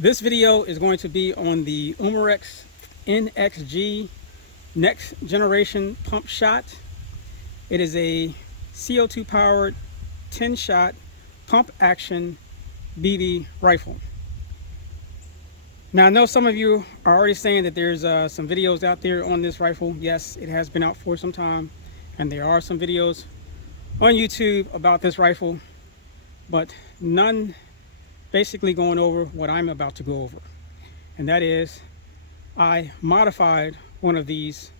This video is going to be on the Umarex NXG Next Generation Pump Shot. It is a CO2 powered 10 shot pump action BB rifle. Now I know some of you are already saying that there's some videos out there on this rifle. Yes, it has been out for some time, and there are some videos on YouTube about this rifle, but none basically going over what I'm about to go over. And that is, I modified one of these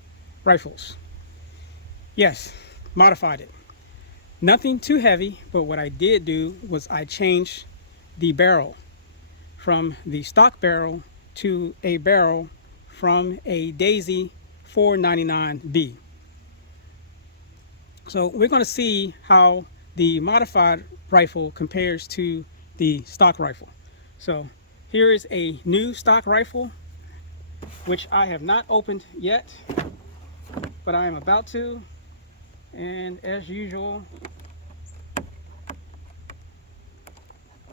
rifles. Yes, modified it. Nothing too heavy, but what I did do was I changed the barrel from the stock barrel to a barrel from a Daisy 499B. So we're going to see how the modified rifle compares to the stock rifle. So here is a new stock rifle, which I have not opened yet, but I am about to. And as usual,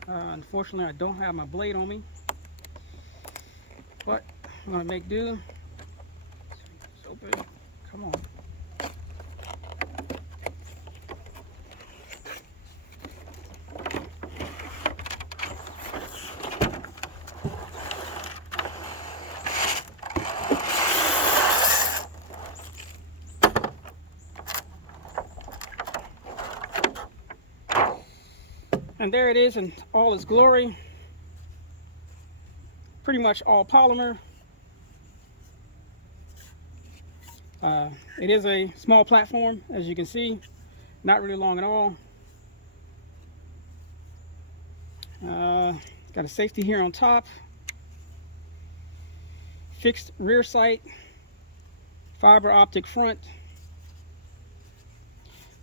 unfortunately I don't have my blade on me, but I'm gonna make do. It's open. Come on. And there it is in all its glory. Pretty much all polymer. It is a small platform, as you can see, not really long at all. Got a safety here on top, fixed rear sight, fiber optic front.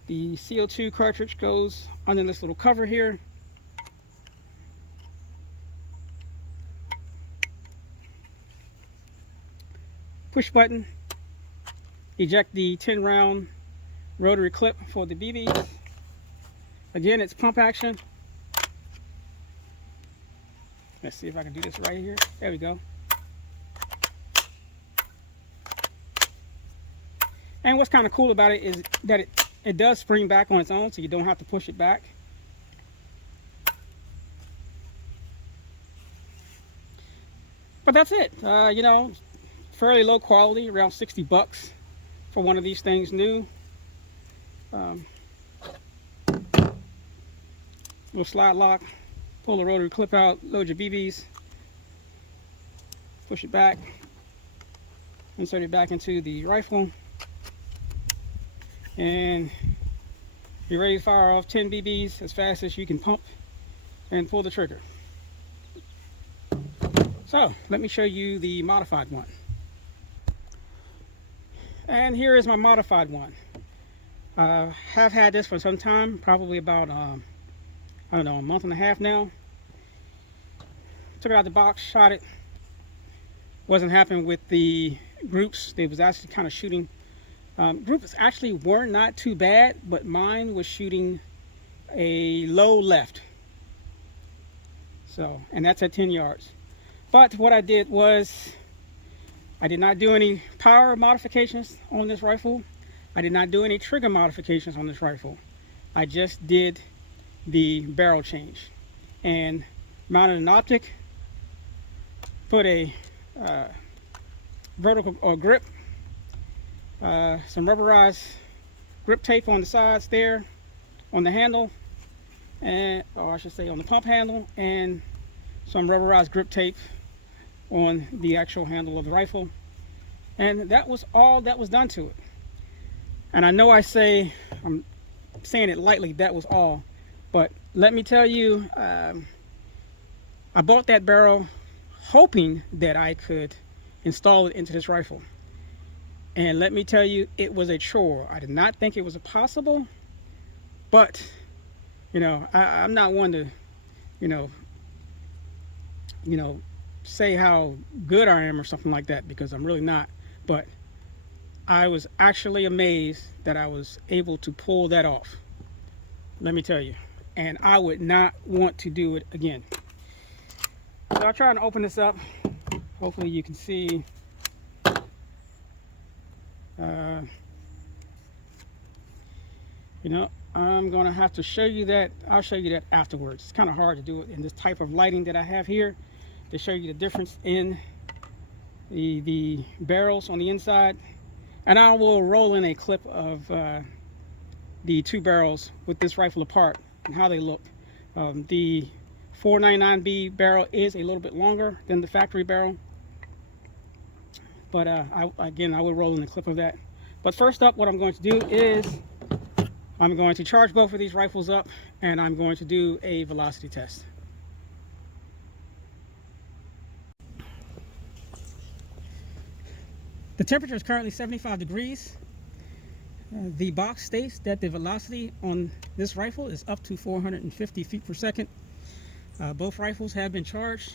The CO2 cartridge goes under this little cover here. Push button, eject the 10 round rotary clip for the BBs. Again, it's pump action. Let's see if I can do this right here. There we go. And what's kind of cool about it is that it does spring back on its own, so you don't have to push it back. But that's it. You know, fairly low quality, around 60 bucks for one of these things new. Little slide lock, pull the rotary clip out, load your BBs, push it back, insert it back into the rifle, and you're ready to fire off 10 BBs as fast as you can pump and pull the trigger. So let me show you the modified one. And here is my modified one. I have had this for some time, probably about I don't know, a month and a half now. Took it out of the box, shot it. Wasn't happy with the groups. They was actually kind of shooting. Groups actually were not too bad, but mine was shooting a low left. So, and that's at 10 yards. But what I did was, I did not do any power modifications on this rifle. I did not do any trigger modifications on this rifle. I just did the barrel change and mounted an optic, put a vertical or grip, some rubberized grip tape on the sides there, on the handle, and or I should say on the pump handle, and some rubberized grip tape on the actual handle of the rifle. And that was all that was done to it. And I know I'm saying it lightly, that was all, but let me tell you, I bought that barrel hoping that I could install it into this rifle. And let me tell you, it was a chore. I did not think it was possible, but you know, I'm not one to, you know, say how good I am or something like that, because I'm really not. But I was actually amazed that I was able to pull that off. Let me tell you. And I would not want to do it again. So I'll try and open this up. Hopefully you can see. You know, I'm going to have to show you that. I'll show you that afterwards. It's kind of hard to do it in this type of lighting that I have here, to show you the difference in the barrels on the inside. And I will roll in a clip of the two barrels with this rifle apart and how they look. The 499B barrel is a little bit longer than the factory barrel, but again, I will roll in a clip of that. But first up, what I'm going to do is I'm going to charge both of these rifles up, and I'm going to do a velocity test. The temperature is currently 75 degrees. The box states that the velocity on this rifle is up to 450 feet per second. Both rifles have been charged.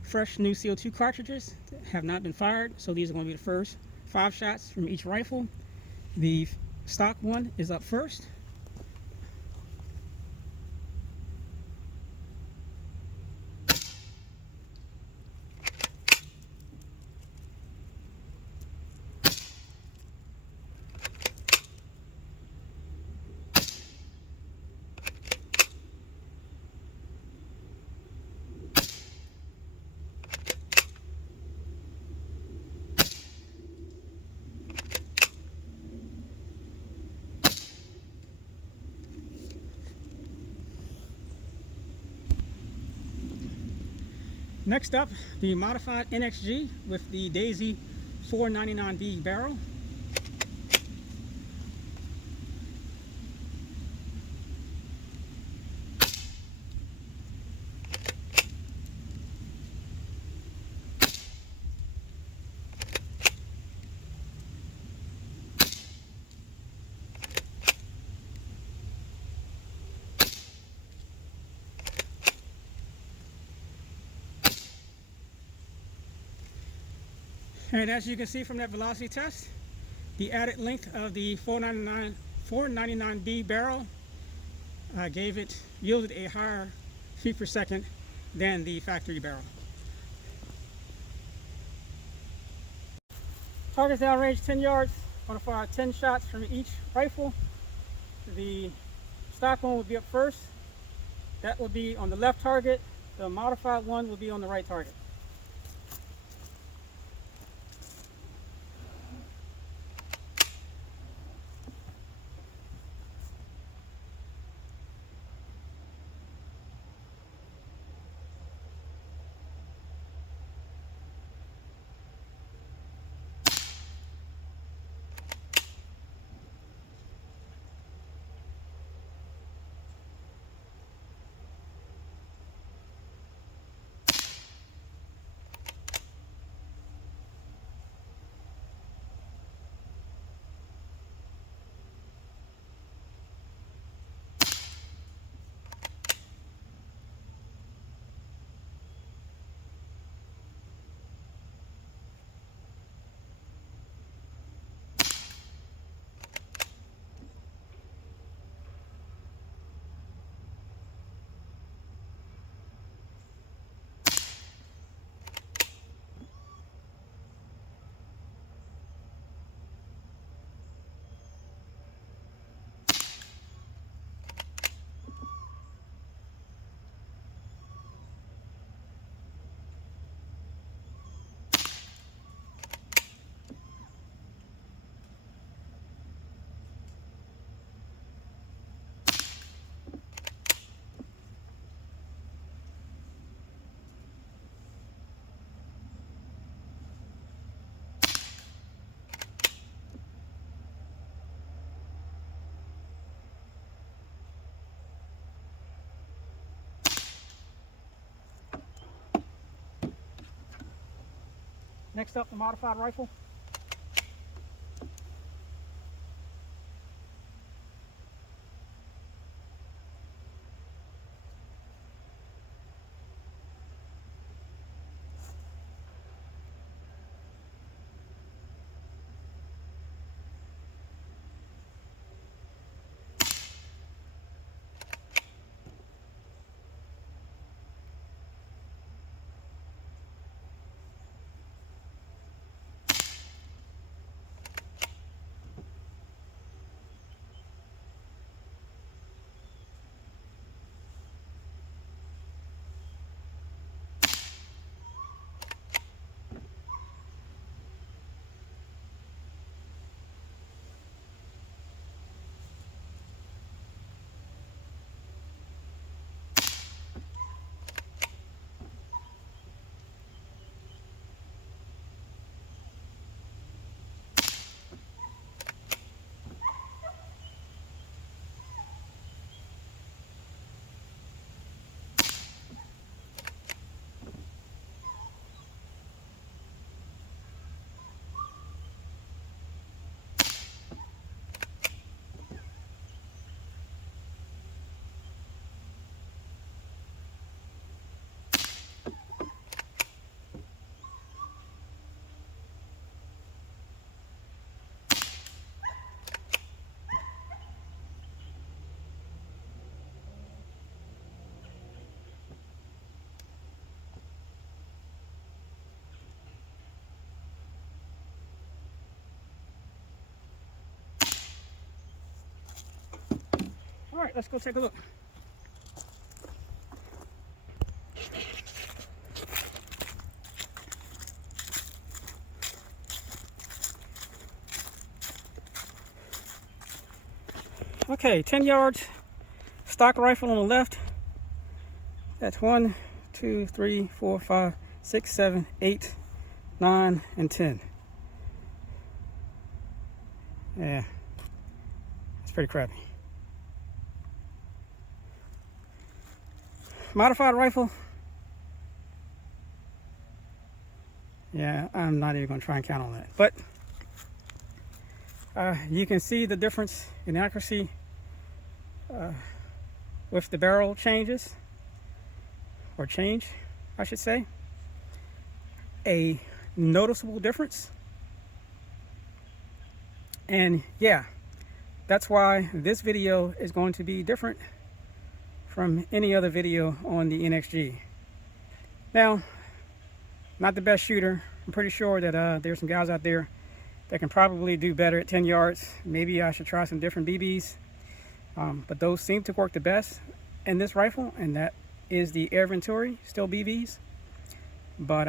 Fresh new CO2 cartridges have not been fired, so these are going to be the first 5 shots from each rifle. The stock one is up first. Next up, the modified NXG with the Daisy 499B barrel. And as you can see from that velocity test, the added length of the 499B barrel yielded a higher feet per second than the factory barrel. Target's downrange 10 yards. I'm going to fire 10 shots from each rifle. The stock one will be up first. That will be on the left target. The modified one will be on the right target. Next up, the modified rifle. All right, let's go take a look. Okay, 10 yards, stock rifle on the left. That's 1, 2, 3, 4, 5, 6, 7, 8, 9, and 10. Yeah, it's pretty crappy. Modified rifle. Yeah, I'm not even going to try and count on that. But you can see the difference in accuracy with the barrel changes, or change, I should say. A noticeable difference. And yeah, that's why this video is going to be different from any other video on the NXG. Now, not the best shooter. I'm pretty sure that there's some guys out there that can probably do better at 10 yards. Maybe I should try some different BBs. But those seem to work the best in this rifle, and that is the Air Venturi, still BBs. But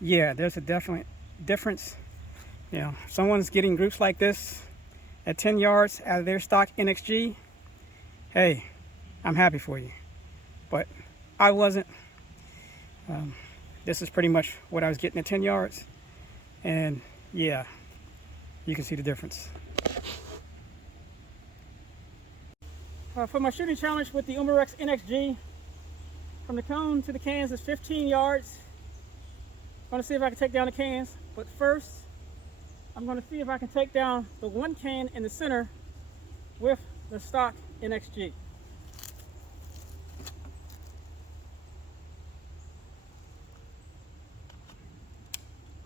yeah, there's a definite difference. You know, if someone's getting groups like this at 10 yards out of their stock NXG, hey, I'm happy for you. But I wasn't. This is pretty much what I was getting at 10 yards. And yeah, you can see the difference. For my shooting challenge with the Umarex NXG, from the cone to the cans is 15 yards. I'm going to see if I can take down the cans. But first, I'm going to see if I can take down the one can in the center with the stock NXG.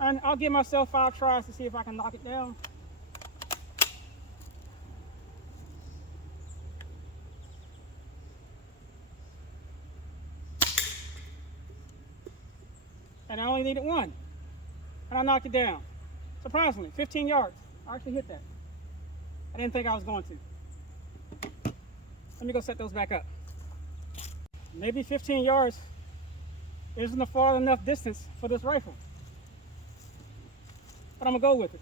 And I'll give myself 5 tries to see if I can knock it down. And I only needed 1. And I knocked it down. Surprisingly, 15 yards. I actually hit that. I didn't think I was going to. Let me go set those back up. Maybe 15 yards isn't a far enough distance for this rifle. But I'm going to go with it.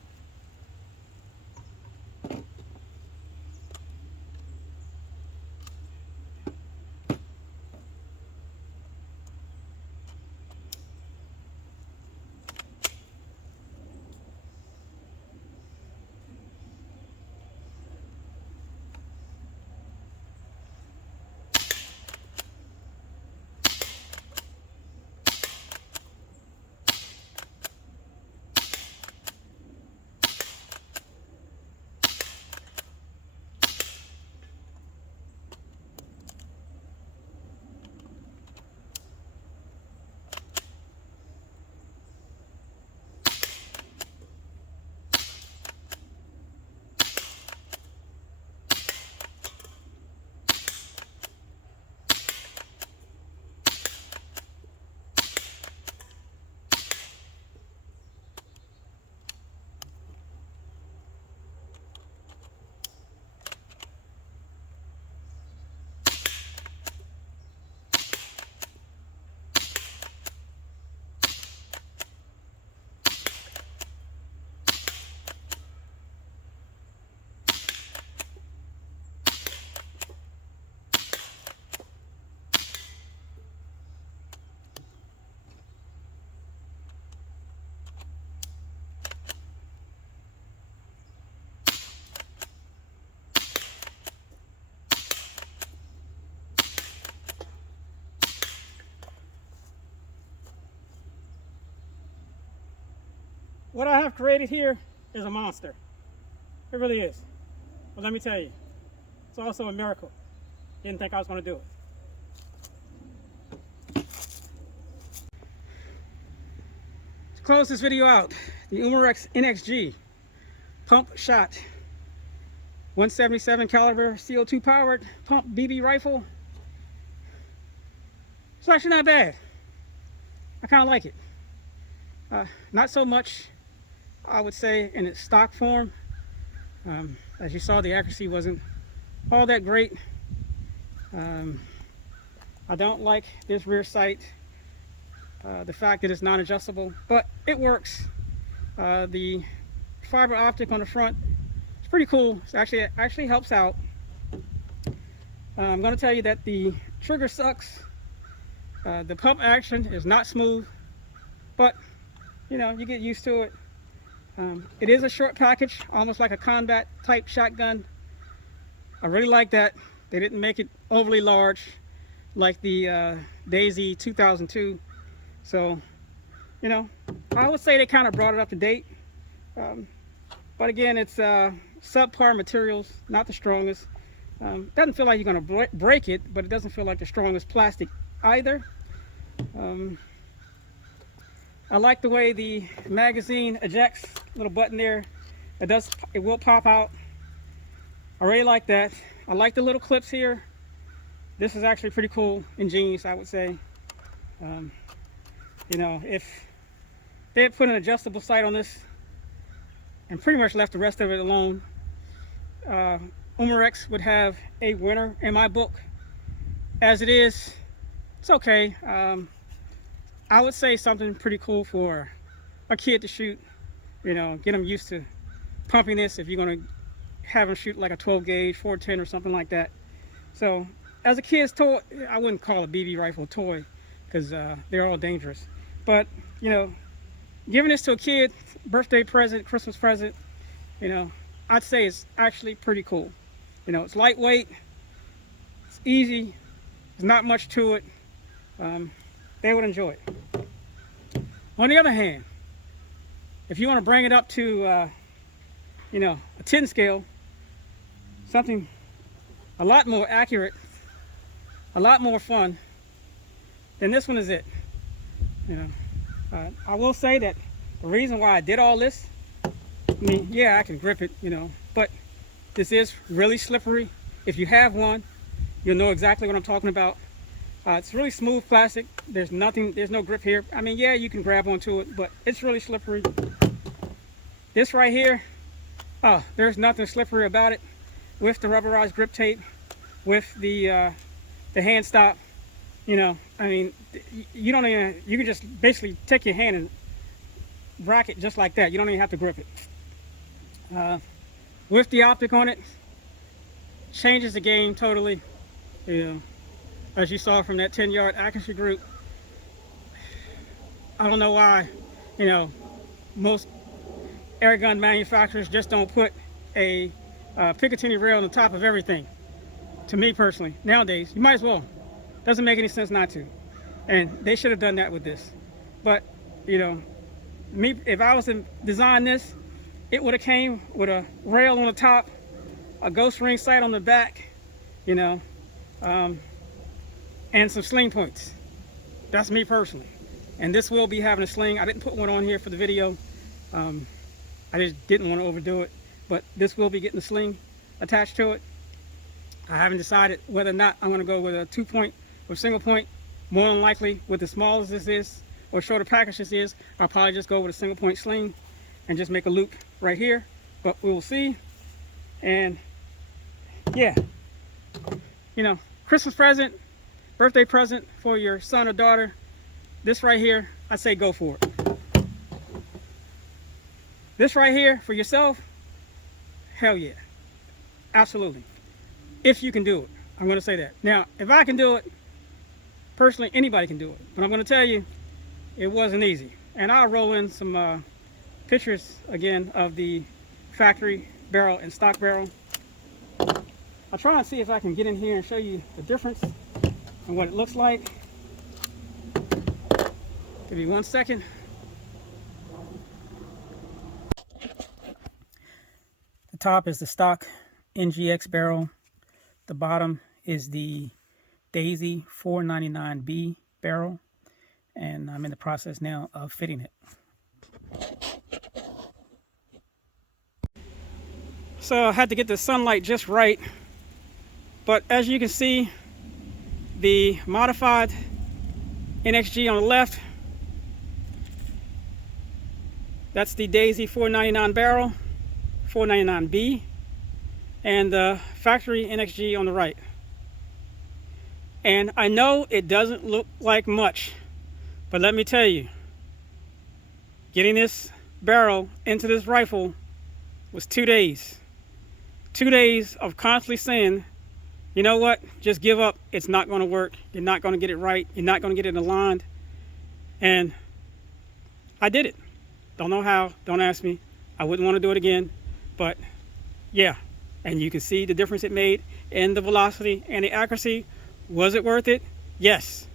What I have created here is a monster. It really is. But let me tell you, it's also a miracle. Didn't think I was going to do it. To close this video out, the Umarex NXG Pump Shot 177 caliber CO2 powered pump BB rifle. It's actually not bad. I kind of like it. Not so much, I would say, in its stock form. As you saw, the accuracy wasn't all that great. I don't like this rear sight, the fact that it's non-adjustable, but it works. The fiber optic on the front is pretty cool. It actually helps out. I'm going to tell you that the trigger sucks. The pump action is not smooth, but you know, you get used to it. It is a short package, almost like a combat type shotgun. I really like that. They didn't make it overly large like the Daisy 2002. So, you know, I would say they kind of brought it up to date. But again, it's subpar materials, not the strongest. Doesn't feel like you're going to break it, but it doesn't feel like the strongest plastic either. I like the way the magazine ejects, little button there. It will pop out. I really like that. I like the little clips here. This is actually pretty cool, ingenious, I would say. You know, if they had put an adjustable sight on this and pretty much left the rest of it alone, Umarex would have a winner in my book. As it is, it's okay. I would say something pretty cool for a kid to shoot. You know, get them used to pumping this if you're going to have them shoot like a 12 gauge, 410 or something like that. So, as a kid's toy, I wouldn't call a BB rifle a toy because they're all dangerous. But, you know, giving this to a kid, birthday present, Christmas present, you know, I'd say it's actually pretty cool. You know, it's lightweight, it's easy, there's not much to it. They would enjoy it. On the other hand, if you want to bring it up to, you know, a 10 scale, something a lot more accurate, a lot more fun, then this one is it. You know, I will say that the reason why I did all this, I mean, yeah, I can grip it, you know, but this is really slippery. If you have one, you'll know exactly what I'm talking about. It's really smooth plastic. There's no grip here. I mean, yeah, you can grab onto it, but it's really slippery. This right here, there's nothing slippery about it. With the rubberized grip tape, with the hand stop, you know, I mean, you can just basically take your hand and rack it just like that. You don't even have to grip it. With the optic on it, changes the game totally. You know, as you saw from that 10-yard accuracy group. I don't know why, you know, most air gun manufacturers just don't put a Picatinny rail on the top of everything. To me personally, nowadays, you might as well. Doesn't make any sense not to. And they should have done that with this. But, you know, if I was to design this, it would have came with a rail on the top, a ghost ring sight on the back, you know, and some sling points. That's me personally. And this will be having a sling. I didn't put one on here for the video. I just didn't want to overdo it. But this will be getting a sling attached to it. I haven't decided whether or not I'm going to go with a 2-point or single point. More than likely, with as small as this is, or shorter package this is, I'll probably just go with a single point sling and just make a loop right here. But we will see. And yeah, you know, Christmas present, birthday present for your son or daughter, this right here, I say go for it. This right here for yourself, hell yeah, absolutely. If you can do it, I'm going to say that. Now, if I can do it, personally, anybody can do it. But I'm going to tell you, it wasn't easy. And I'll roll in some pictures again of the factory barrel and stock barrel. I'll try and see if I can get in here and show you the difference and what it looks like. Give me 1 second. The top is the stock NGX barrel. The bottom is the Daisy 499B barrel. And I'm in the process now of fitting it. So I had to get the sunlight just right. But as you can see, the modified NXG on the left, that's the Daisy 499 barrel, 499B. and the factory NXG on the right. And I know it doesn't look like much, but let me tell you, getting this barrel into this rifle was 2 days. 2 days of constantly saying, you know what, just give up. It's not going to work. You're not going to get it right. You're not going to get it aligned. And I did it. Don't know how. Don't ask me. I wouldn't want to do it again. But yeah, and you can see the difference it made in the velocity and the accuracy. Was it worth it? Yes.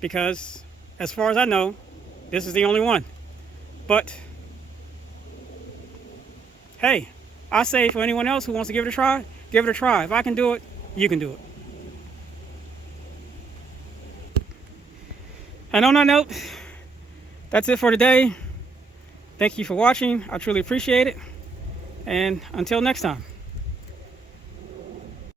Because as far as I know, this is the only one. But hey, I say for anyone else who wants to give it a try, give it a try. If I can do it, you can do it. And on that note, that's it for today. Thank you for watching. I truly appreciate it. And until next time.